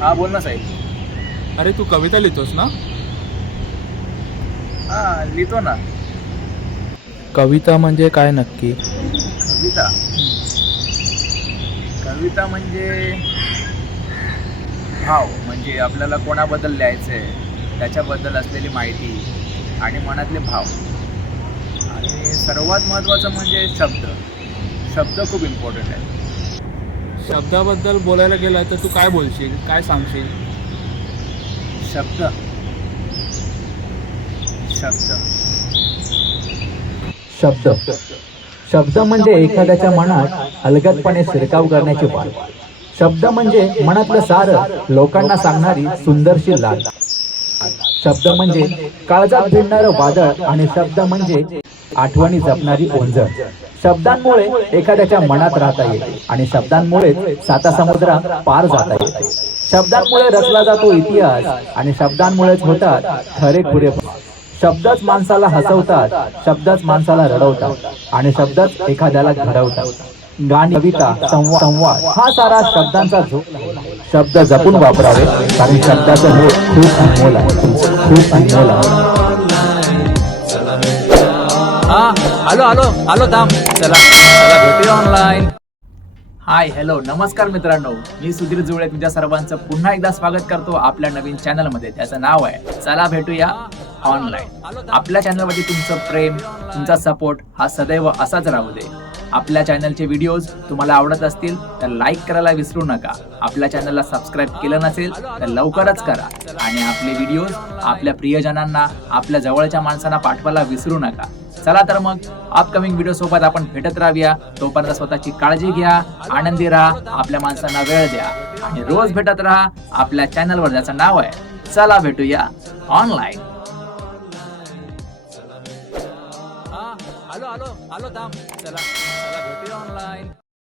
हा बोल ना साहेब. अरे तू कविता लिहितोस ना? हा लिहितो ना. कविता म्हणजे काय नक्की? कविता? कविता म्हणजे भाव म्हणजे आपल्याला कोणाबद्दल लिहायचं आहे त्याच्याबद्दल असलेली माहिती आणि मनातले भाव. आणि सर्वात महत्त्वाचं म्हणजे शब्द. शब्द खूप इम्पॉर्टंट आहे. शब्दाबद्दल बोलायला गेला तर तू काय बोलशील? काय सांगशील? शब्द. शब्द. शब्द. शब्द म्हणजे एखाद्याच्या मनात अलगदपणे शिरकाव करण्याची वाट. शब्द म्हणजे मनातलं सारं लोकांना सांगणारी सुंदरशी लाट. शब्द म्हणजे काळजात भिडणारं वादळ आणि शब्द म्हणजे आठवणी जपणारी ओंजळ. शब्दांमुळे एखाद्याच्या मनात राहता येते आणि शब्दांमुळेच साता समुद्रात पार जाता येते शब्दांमुळे रचला जातो इतिहास आणि शब्दांमुळेच होतात खरे खुरे शब्दच माणसाला हसवतात शब्दच माणसाला रडवतात आणि शब्दच एखाद्याला घडवतात. गाणी कविता संवाद संवाद हा सारा शब्दांचा झोप शब्द जपून वापरावे कारण शब्दाचं मोल खूप अनमोल आहे. खूप अनमोल आहे. हा हॅलो हॅलो हॅलो थांब. चला चला भेटूया ऑनलाईन हाय हॅलो नमस्कार मित्रांनो. मी सुधीर जुळे तुमच्या सर्वांचं पुन्हा एकदा स्वागत करतो आपल्या नवीन चॅनलमध्ये त्याचं नाव आहे चला भेटूया ऑनलाईन आपल्या चॅनलवरती तुमचं प्रेम तुमचा सपोर्ट हा सदैव असाच राहू दे. आपल्या चॅनलचे व्हिडिओज तुम्हाला आवडत असतील तर लाईक करायला विसरू नका. आपल्या चॅनलला सबस्क्राईब केलं नसेल तर लवकरच करा. आणि आपले व्हिडिओज आपल्या प्रियजनांना आपल्या जवळच्या माणसांना पाठवायला विसरू नका. चला तर मग अपकमिंग व्हिडिओ सोबत आपण भेटत राहूया. तोपर्यंत स्वतःची काळजी घ्या आनंदी राहा आपल्या माणसांना वेळ द्या. आणि रोज भेटत राहा आपल्या चॅनलवर ज्याचं नाव आहे चला भेटूया ऑनलाईन हॅलो हॅलो हॅलो दाम चला चला भेटूया ऑनलाईन